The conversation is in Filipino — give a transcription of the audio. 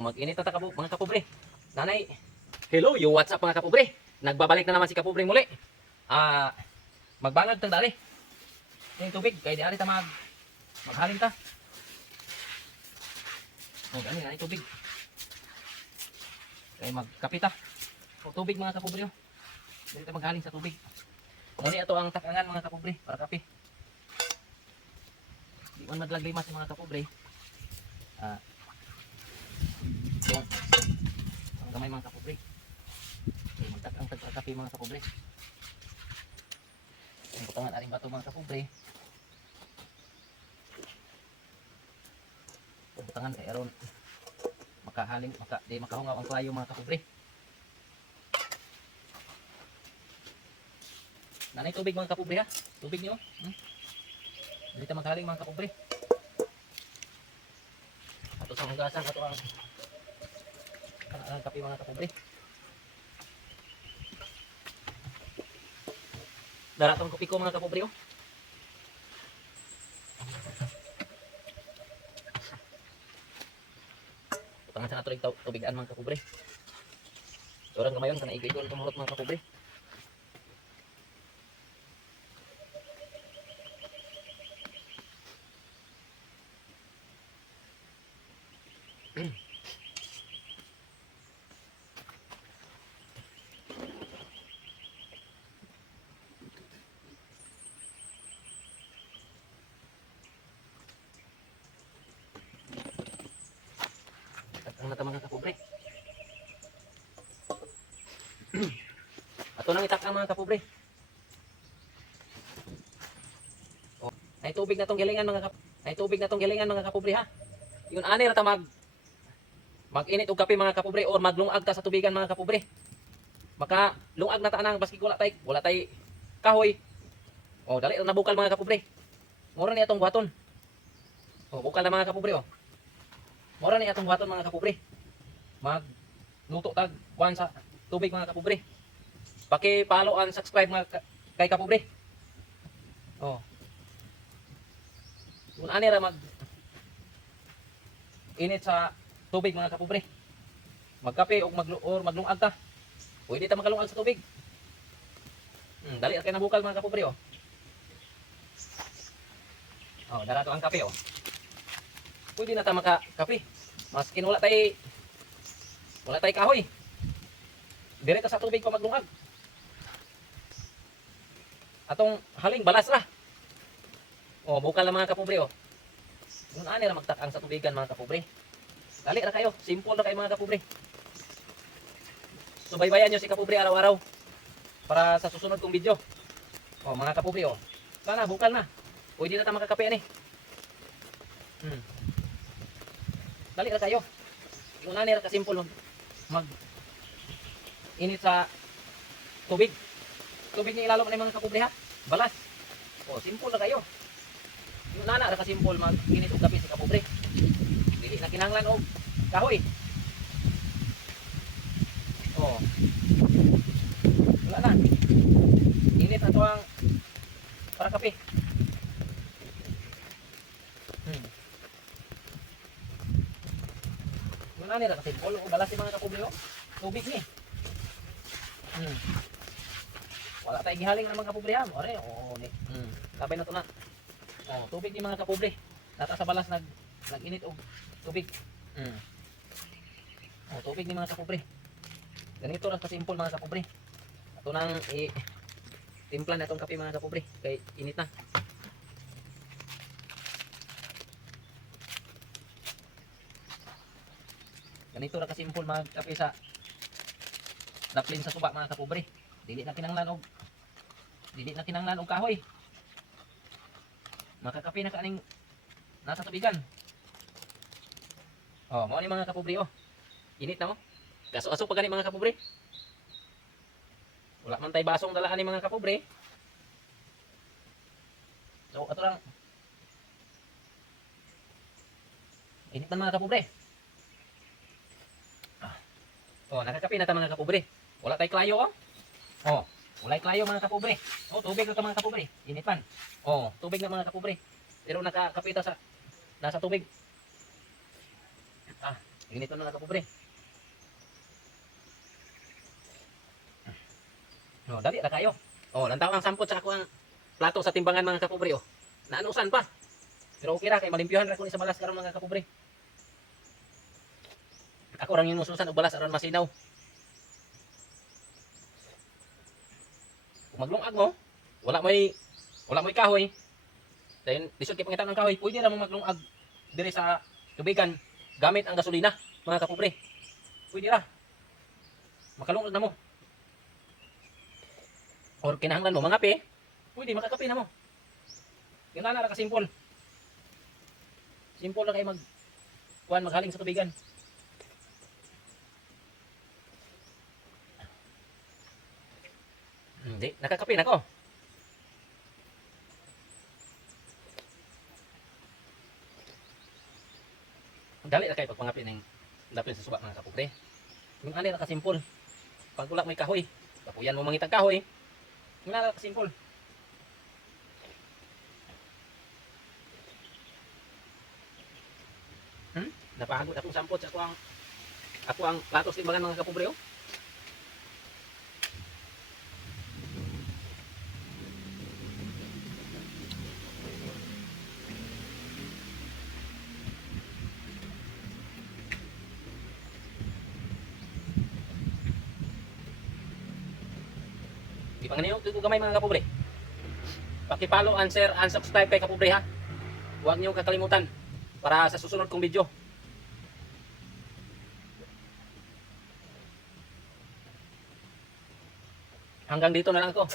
Mag-init na mga kapobre. Nanay, hello, you what's up mga kapobre? Nagbabalik na naman si kapobre muli. Magbangag tang dali. Yung tubig, kaya di ari ta maghalin ta. Gani na tubig. Kaya magkape ta. O tubig mga kapobre. Dili ta maghalin sa tubig. Ngunit ito ang takangan mga kapobre para kape. Di man madlaglimas si mga kapobre. Ang gamay mga kapobre. Magtakang tagkape mga kapobre. Ang butangan aring bato mga kapobre. Ang butangan kay aron makahaling di makahungaw ang klayo mga kapobre. Nanay tubig mga kapobre ha. Tubig niyo. Dili ta maghaling mga kapobre. Ato sa hugasan ato ang kape mga kapobre. Daratong kopi ko mga kapobre oh. Utangan sa ato ring tubigan mga kapobre. Orang kamayon kana igay-igay tumulot mga kapobre. Ang nata mga kapobre. Ato nang itak ang mga kapobre. Oh, ay tubig na tong gilingan mga kapobre ha. Yun ani ra ta mag-init og kape mga kapobre or maglungag ta sa tubigan mga kapobre. Maka lungag na ta nang baski wala tay kahoy. Oh, dali na bukal mga kapobre. Mura ni atong buhaton. Oh, bukal na mga kapobre oh. Mura ni atong buhaton mga kapobre. Magluto tag kuan sa tubig mga kapobre. Paki-follow and subscribe mga kay kapobre. Oh. Kung ani ra init sa tubig mga kapobre. Magkape o maglungag ta. Pwede ta makalungag sa tubig. Dali kay nabukal mga kapobre oh. Oh, dala to ang kape oh. Pwede na ta makakape. Maskin wala tay kahoy. Dire ta sa tubig pa maglungag. Atong haling balas ra. Oh, bukal na mga kapobre oh. Kung ani ra magtakang sa tubigan mga kapobre. Dali ra kayo, simple ra kayo mga kapobre. Subaybayan nyo si kapobre araw-araw para sa susunod kong video. Oh, mga kapobre oh. Sana bukal na. Pwede na ta makakape ani. Dali ra kayo. Kung ani ra ka simple mag init sa tubig. Tubig ni ilalo na mga kapobre ha. Balas. Oh, simple ra kayo. Yung nana ra ka simple mag init og kape si kapobre. Dili na kinahanglan og kahoy. Oh. Wala na. Init na to ang para kape. Wala nila kasi simple o balas si mga kapobre oh. Tubig ni. Wala tayong gihaling ng mga kapobre ha. Ore, oh ni. Sabay na to na. Oh, tubig ni mga kapobre. Nata sa balas nag-init og tubig. Oh, tubig ni mga kapobre. Ganito ra ka simple mga kapobre. Ato nang timpla na itong kape mga kapobre kay init na. Ganito ra ka simple mga kape sa daplin sa suba mga kapobre. Dili na kinahanglan og kahoy. Makakape na kaning nasa tubigan. Oh, mao ni mga kapobre oh. Init na oh. Gaso-aso pa gani mga kapobre. Wala man tay basong dalaan ni mga kapobre. So ato lang. Init na mga kapobre. Oh, nakakape na ta mga kapobre. Wala tay klayo oh. Oh, wala klayo mga kapobre. Oh, tubig na mga kapobre. Init pan. Oh, tubig na mga kapobre. Pero nakakape ta sa nasa tubig. Ganito na mga kapobre. Oh, dali ra kayo. Oh, lantaw ang sampot sa ako ang plato sa timbangan mga kapobre oh. Naanusan pa. Pero okay ra kay malimpyuhan ra ko ni sa balas karon mga kapobre. Ako rang inususan og balas aron masinaw. Kung maglungag mo, wala may kahoy. Then lisod kay pangitan ng kahoy, pwede ra mo maglungag dire sa tubigan gamit ang gasolina mga kapobre. Pwede ra. Makalungag na mo. Or kinahanglan mo mga pe, pwede makakape na mo. Yan na ra ka simple. Simple na kay maghaling sa tubigan. Hindi, nakakape na ko. Dali na kayo pagpangapi ng dapil sa suba mga kapobre. Yung ani ra ka simple. Pag wala may kahoy, tapuyan mo mangitag kahoy. Yung na ra ka simple. Napahagod akong sampot sa ako ang platos timbangan mga kapobre oh. Di pa ngayon tugo gamay mga kapobre. Paki-follow and share and subscribe kay kapobre ha. Huwag niyo kakalimutan para sa susunod kong video. Hanggang dito na lang ako.